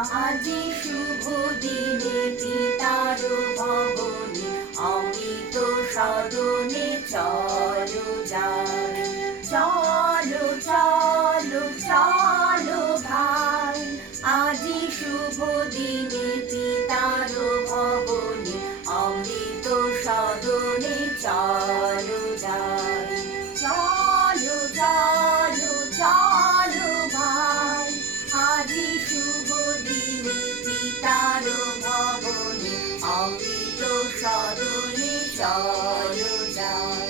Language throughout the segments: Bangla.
আজি শুভ দিনে পিতার ভবনে অমৃত সদনে চলো যাই, চলো চলো চলো ভাই। আজি শুভ দিনে পিতার ভবনে অমৃত সদনে চলো যাই, চলো চলো চলো ভাই। আজি শুভ দিনে পিতার ভবনে অমৃত সদনে চলো যাই।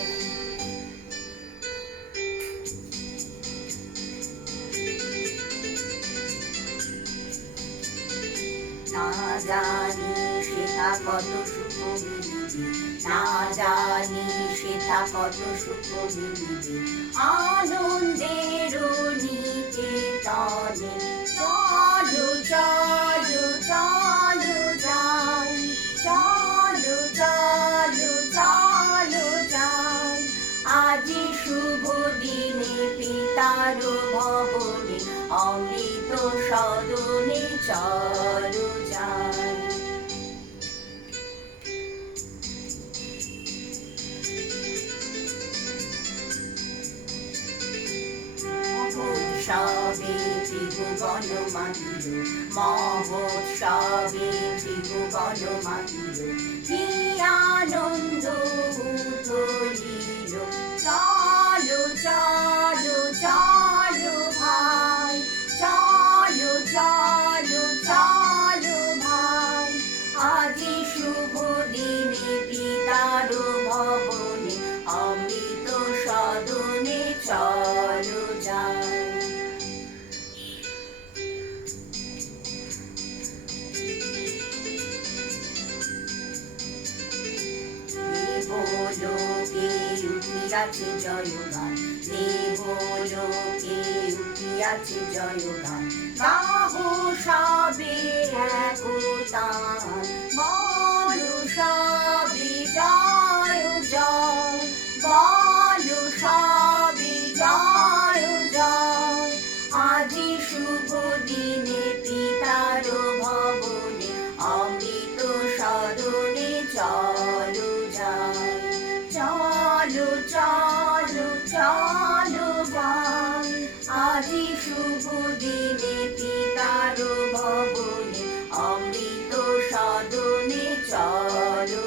না জানি সেটা কত সুখ মিলিবে, না জানি সেটা কত সুখ মিলিবে আনন্দের নিকেতনে। চলো চলো চলো যাই, চলো চলো চলো যাই। আজি শুভ দিনে পিতার ভবনে অমৃত সদনে চলো যাই। মহোৎসবে ত্রিভুবন মাতিল, মহোৎসবে ত্রিভুবন মাতিল, কি আনন্দ উথলিল। চলো চলো চলো ভাই, চলো চলো চলো ভাই। আজি শুভ দিনে পিতার ভবনে অমৃত সদনে চলো যাই। দেবলোকে উঠিয়াছে জয়গান, দেবলোকে উঠিয়াছে জয়গান। গাহো সবে একতান, বলো সবে জয় জয়, বলো সবে জয় জয়। আজি শুভ দিনে পিতার ভবনে অমৃত সদনে চলো যাই, চলো চলো চলো ভাই। আজি শুভ দিনে পিতার ভবনে অমৃত সদনে চলো